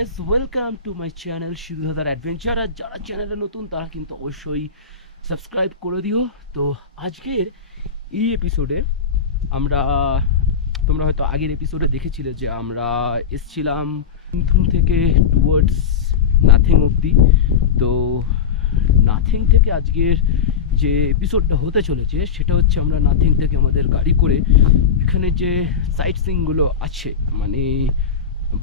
Guys welcome to my channel শিরুধাদার adventure আর যারা চ্যানেলে নতুন, তারা কিন্তু অবশ্যই সাবস্ক্রাইব করে দিও। তো আজকের এই এপিসোডে আমরা, তোমরা হয়তো আগের এপিসোডে দেখেছিলে যে আমরা এসছিলাম থুম থেকে টুয়ার্ডস নাথিং অবধি। তো নাথিং থেকে আজকের যে এপিসোডটা হতে চলেছে, সেটা হচ্ছে আমরা নাথিং থেকে আমাদের গাড়ি করে এখানে যে সাইট সিনগুলো আছে মানে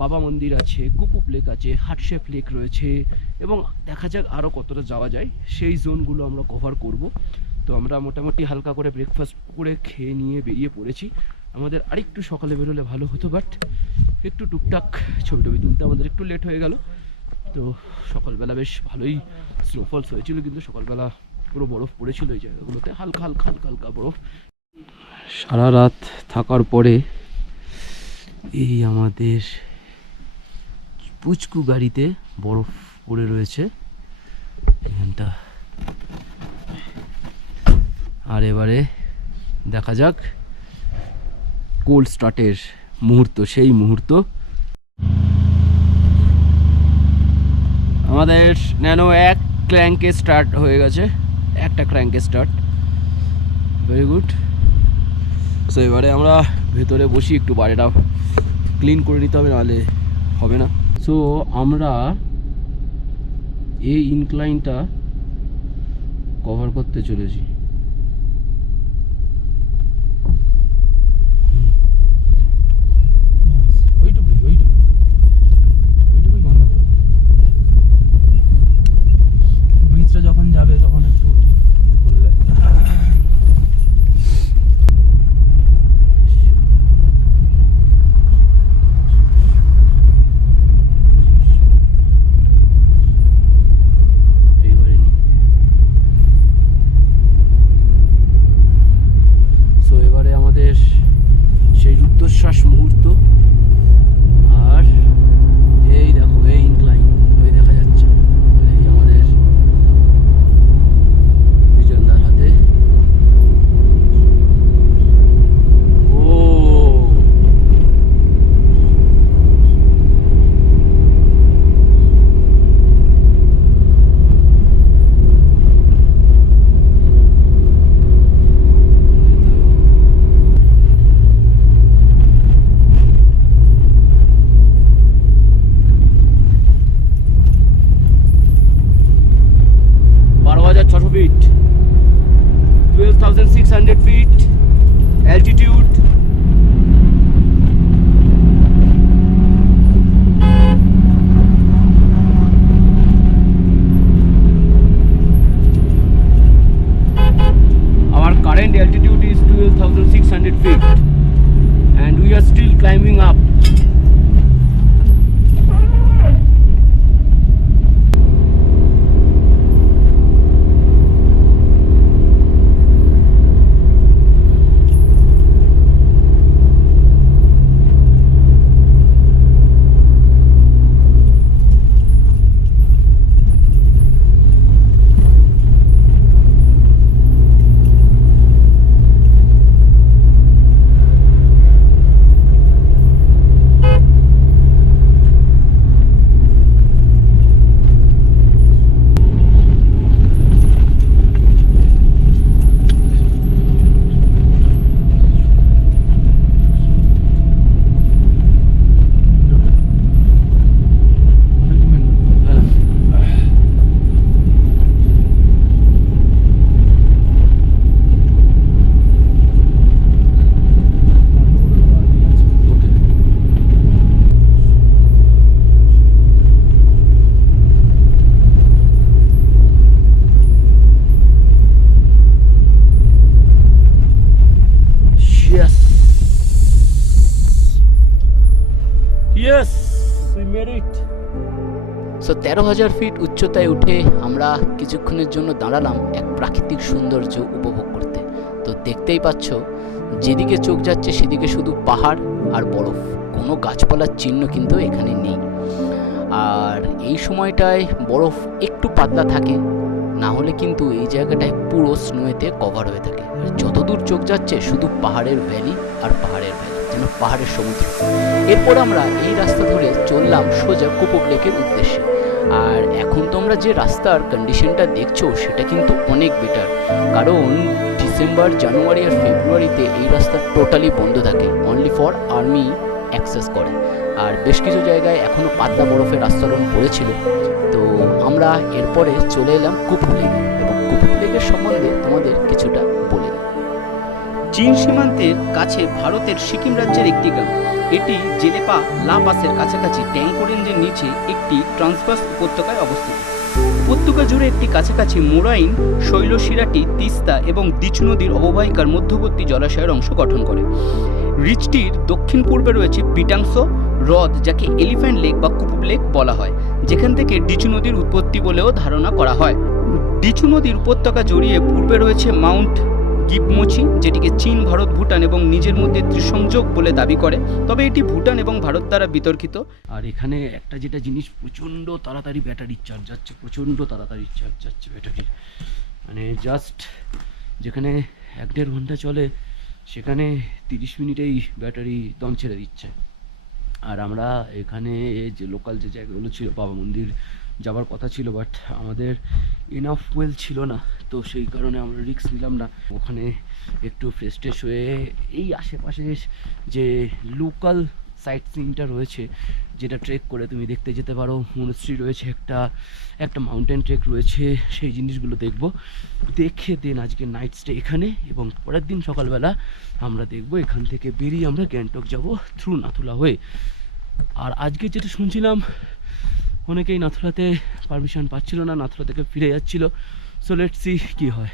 বাবা মন্দির আছে কুপুপ লেক আছে হাটশেপ লেক রয়েছে এবং দেখা যাক আরও কতটা যাওয়া যায়। সেই জোনগুলো আমরা কভার করব। তো আমরা মোটামুটি হালকা করে ব্রেকফাস্ট করে খেয়ে নিয়ে বেরিয়ে পড়েছি। আমাদের আরেকটু সকালে বেরোলে ভালো হতো বাট একটু টুকটাক ছবি টবি তুলতে আমাদের একটু লেট হয়ে গেল। তো সকালবেলা বেশ ভালোই স্নোফলস হয়েছিল, কিন্তু সকালবেলা পুরো বরফ পড়েছিল এই জায়গাগুলোতে। হালকা হালকা হালকা হালকা বরফ। সারা রাত থাকার পরে এই আমাদের পুচকু গাড়িতে বরফ পড়ে রয়েছে। এখানটা। আর এবারে দেখা যাক কোল্ড স্টার্টের মুহূর্ত, সেই মুহূর্ত। আমাদের ন্যানো এক ক্র্যাঙ্কে স্টার্ট হয়ে গেছে। একটা ক্র্যাঙ্কে স্টার্ট। ভেরি গুড সো এবারে আমরা ভেতরে বসি, একটু বাড়িটা ক্লিন করে নিতে হবে, নাহলে হবে না। সো আমরা এই ইনক্লাইনটা কভার করতে চলেছি। সো তেরো হাজার ফিট উচ্চতায় উঠে আমরা কিছুক্ষণের জন্য দাঁড়ালাম এক প্রাকৃতিক সৌন্দর্য উপভোগ করতে। তো দেখতেই পাচ্ছ, যেদিকে চোখ যাচ্ছে সেদিকে শুধু পাহাড় আর বরফ। কোনো গাছপালার চিহ্ন কিন্তু এখানে নেই। আর এই সময়টায় বরফ একটু পাতলা থাকে, না হলে কিন্তু এই জায়গাটায় পুরো স্নোয়েতে কভার হয়ে থাকে। আর যতদূর চোখ যাচ্ছে শুধু পাহাড়ের ভ্যালি আর পাহাড়ের ভ্যালি যেন পাহাড়ের সমুদ্র। এরপর আমরা এই রাস্তা ধরে চললাম সোজা কুপব লেকের উদ্দেশ্যে। আর এখন তোমরা যে রাস্তার কন্ডিশনটা দেখছ, সেটা কিন্তু অনেক বেটার কারণ ডিসেম্বর, জানুয়ারি আর ফেব্রুয়ারিতে এই রাস্তা টোটালি বন্ধ থাকে। অনলি ফর আর্মি অ্যাক্সেস করে। আর বেশ কিছু জায়গায় এখনও পাতলা বরফের আস্তরণ পড়েছিল তো আমরা এরপরে চলে এলাম কুপুর লেগে এবং কুপুর লেগের সম্বন্ধে তোমাদের কিছুটা বলে। চীন সীমান্তের কাছে ভারতের সিকিম রাজ্যের একটি গ্রাম। এটি জেলেপা লা পাসের কাছাকাছি ট্যাঙ্কো রেঞ্জের নিচে একটি ট্রান্সভার্স উপত্যকায় অবস্থিত। উপত্যকা জুড়ে একটি কাছাকাছি মোরাইন শৈলশিরাটি তিস্তা এবং দিচু নদীর অববাহিকার মধ্যবর্তী জলাশয়ের অংশ গঠন করে। রিচটির দক্ষিণ পূর্বে রয়েছে পিটাংস হ্রদ, যাকে এলিফ্যান্ট লেক বা কুপুব লেক বলা হয়। যেখান থেকে ডিচু নদীর উৎপত্তি বলেও ধারণা করা হয়। ডিচু নদীর উপত্যকা জড়িয়ে পূর্বে রয়েছে মাউন্ট গিবমোচি যেটিকে চীন, ভারত, ভুটান এবং নিজের মধ্যে ত্রিসংযোগ বলে দাবি করে। তবে এটি ভুটান এবং ভারত দ্বারা বিতর্কিত। আর এখানে একটা যেটা জিনিস প্রচণ্ড তাড়াতাড়ি ব্যাটারির চার্জ যাচ্ছে, প্রচণ্ড তাড়াতাড়ি চার্জ যাচ্ছে ব্যাটারির মানে জাস্ট যেখানে এক দেড় ঘণ্টা চলে, সেখানে তিরিশ মিনিটেই ব্যাটারি দম ছেড়ে দিচ্ছে। আর আমরা এখানে যে লোকাল যে জায়গাগুলো ছিল, বাবা মন্দির যাওয়ার কথা ছিল বাট আমাদের এনাফ ওয়েল ছিল না। তো সেই কারণে আমরা রিস্ক নিলাম না। ওখানে একটু ফ্রেশ ট্রেশ হয়ে এই আশেপাশে যে লোকাল সাইট সিনটা রয়েছে, যেটা ট্রেক করে তুমি দেখতে যেতে পারো। মনস্ট্রি রয়েছে একটা একটা মাউন্টেন ট্রেক রয়েছে, সেই জিনিসগুলো দেখব। দেখে দেন আজকে নাইট স্টে এখানে এবং পরের দিন সকালবেলা আমরা দেখব, এখান থেকে বেরিয়ে আমরা গ্যাংটক যাব থ্রু নাথুলা হয়ে। আর আজকে যেটা শুনছিলাম অনেকেই নাথুলাতে পারমিশন পাচ্ছিল না নাথুলা থেকে ফিরে যাচ্ছিল। সো লেট সি কী হয়।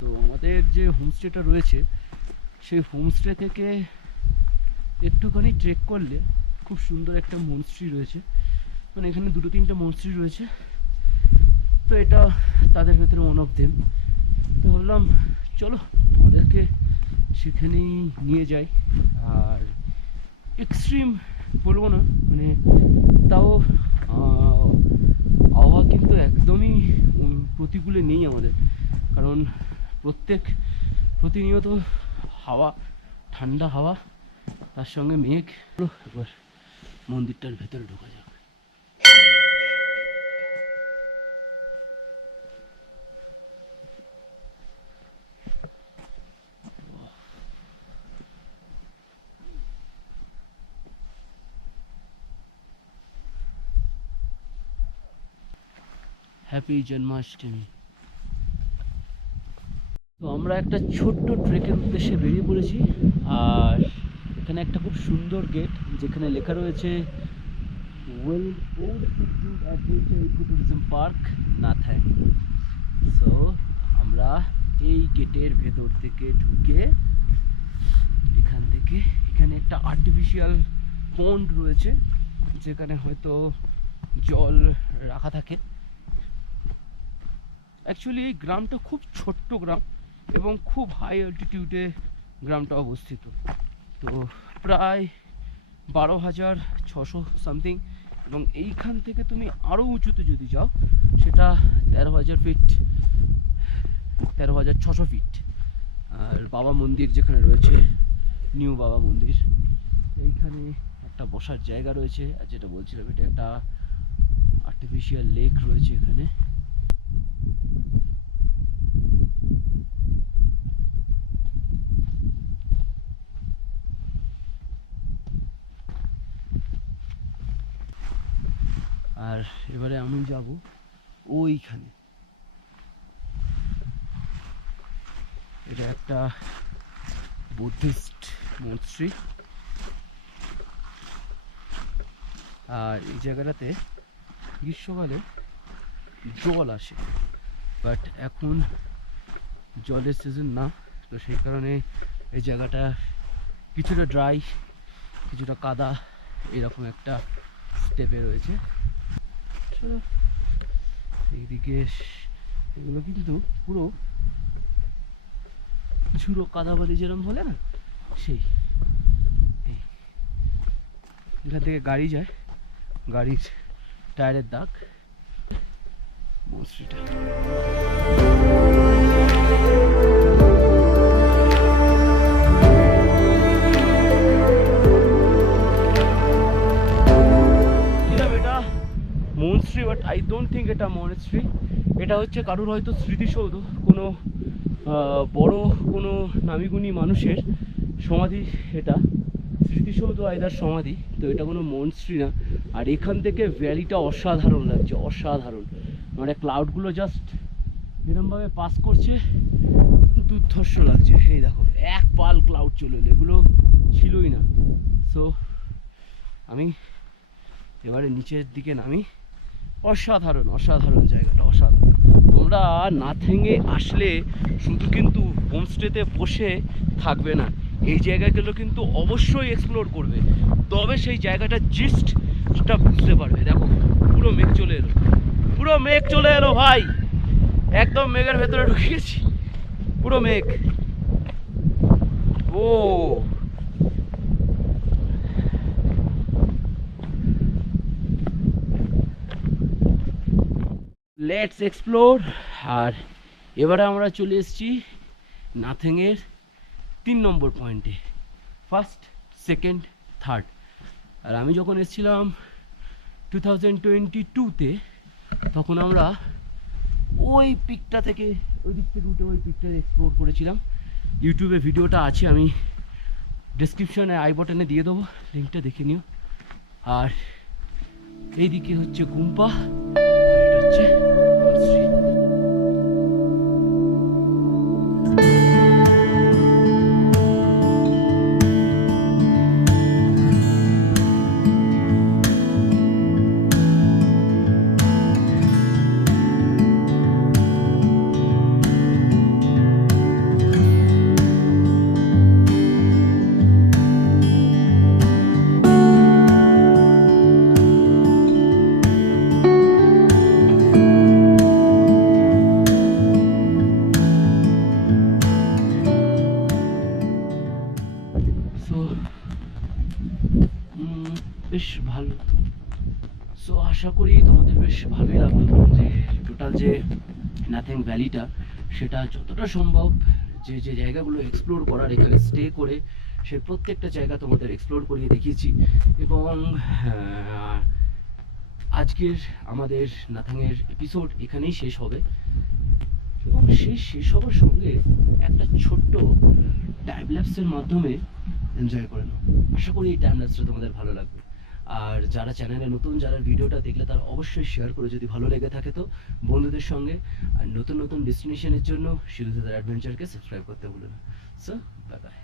তো আমাদের যে হোমস্টেটা রয়েছে, সেই হোমস্টে থেকে একটুখানি ট্রেক করলে খুব সুন্দর একটা মনস্ট্রি রয়েছে। মানে এখানে দুটো তিনটে মনস্ট্রি রয়েছে। তো এটা তাদের ভেতরে ওয়ান অফ দেম তো ভাবলাম চলো আমাদেরকে সেখানেই নিয়ে যাই। আর এক্সট্রিম বলব না মানে তাও আবহাওয়া কিন্তু একদমই প্রতিকূলে নেই আমাদের। কারণ প্রত্যেক, প্রতিনিয়ত হাওয়া, ঠান্ডা হাওয়া, তার সঙ্গে মেঘ। এবার মন্দিরটার ভেতরে ঢোকা যাক। হ্যাপি জন্মাষ্টমী। তো আমরা একটা ছোট্ট ট্রেকের উদ্দেশ্যে বেরিয়ে পড়েছি। আর এখানে একটা খুব সুন্দর গেট, যেখানে লেখা রয়েছে ওয়েল ট্যুরিজম পার্ক নাথায় সো আমরা এই গেটের ভেতর থেকে ঢুকে এখান থেকে এখানে একটা আর্টিফিশিয়াল পন্ড রয়েছে, যেখানে হয়তো জল রাখা থাকে। অ্যাকচুয়ালি এই গ্রামটা খুব ছোট্ট গ্রাম এবং খুব হাই অল্টিটিউডে গ্রামটা অবস্থিত। তো প্রায় বারো হাজার ছশো সামথিং এবং এইখান থেকে তুমি আরও উঁচুতে যদি যাও, সেটা তেরো হাজার ফিট তেরো হাজার ছশো ফিট আর বাবা মন্দির যেখানে রয়েছে নিউ বাবা মন্দির, এইখানে একটা বসার জায়গা রয়েছে। আর যেটা বলছিলাম, এটা একটা আর্টিফিশিয়াল লেক রয়েছে এখানে আর এবারে আমি যাব ওইখানে। এটা একটা বুদ্ধিস্ট মন্ত্রী। আর এই জায়গাটাতে গ্রীষ্মকালে জল আসে বাট এখন জলের সিজন না, তো সেই কারণে এই জায়গাটা কিছুটা ড্রাই কিছুটা কাদা, এরকম একটা স্টেপে রয়েছে। এইদিকে এগুলো কিন্তু পুরো ঝুড়ো কাদাবালি যেরম বলে না, সেই। এখান থেকে গাড়ি যায়, গাড়ির টায়ারের দাগ। মসজিদটা আই ডোন্ট থিঙ্ক এটা মনেস্ট্রি এটা হচ্ছে কারোর হয়তো স্মৃতিসৌধ। কোনো বড় কোনো নামিগুণী মানুষের সমাধি এটা। স্মৃতিসৌধ আয়দার সমাধি, তো এটা কোনো মনস্ট্রি না। আর এখান থেকে ভ্যালিটা অসাধারণ লাগছে, অসাধারণ। মানে ক্লাউডগুলো জাস্ট এরমভাবে পাস করছে, দুর্ধর্ষ লাগছে। এই দেখো, এক পাল ক্লাউড চলে এলো। এগুলো ছিলই না। সো আমি এবারে নিচের দিকে নামি। অসাধারণ অসাধারণ জায়গাটা, অসাধারণ। তোমরা নাথিংয়ে আসলে শুধু কিন্তু হোমস্টেতে বসে থাকবে না, এই জায়গাগুলো কিন্তু অবশ্যই এক্সপ্লোর করবে। তবে সেই জায়গাটা জিস্টটা বুঝতে পারবে। দেখো, পুরো মেঘ চলে এলো। পুরো মেঘ চলে এলো ভাই! একদম মেঘের ভেতরে ঢুকে গেছি। পুরো মেঘ। ও লেটস এক্সপ্লোর আর এবারে আমরা চলে এসেছি নাথিংয়ের তিন নম্বর পয়েন্টে ফার্স্ট সেকেন্ড থার্ড আর আমি যখন এসেছিলাম টু থাউজেন্ড টোয়েন্টি টুতে তখন আমরা ওই পিকটা থেকে ওই দিক থেকে উঠে ওই পিকটা এক্সপ্লোর করেছিলাম। ইউটিউবে ভিডিওটা আছে, আমি ডিসক্রিপশনে আই বটনে দিয়ে দেবো লিঙ্কটা দেখে নিও। আর এইদিকে হচ্ছে গুম্পা এটা হচ্ছে সো আশা করি তোমাদের বেশ ভালোই লাগল যে টোটাল যে নাথিং ভ্যালিটা সেটা যতটা সম্ভব যে যে জায়গাগুলো এক্সপ্লোর করার, এখানে স্টে করে সে প্রত্যেকটা জায়গা তোমাদের এক্সপ্লোর করিয়ে দেখিয়েছি এবং আজকের আমাদের নাথাংয়ের এপিসোড এখানেই শেষ হবে। এবং সেই শেষ হওয়ার সঙ্গে একটা ছোট্ট টাইম ল্যাপসের মাধ্যমে এনজয় করে নাও। আশা করি এই টাইম ল্যাপসটা তোমাদের ভালো লাগবে। আর যারা চ্যানেলে নতুন, যারা ভিডিওটা দেখলে তারা অবশ্যই শেয়ার করে যদি ভালো লেগে থাকে তো বন্ধুদের সঙ্গে। আর নতুন নতুন ডেস্টিনেশনের জন্য শিলুদার অ্যাডভেঞ্চারকে সাবস্ক্রাইব করতে ভুলো না। So bye bye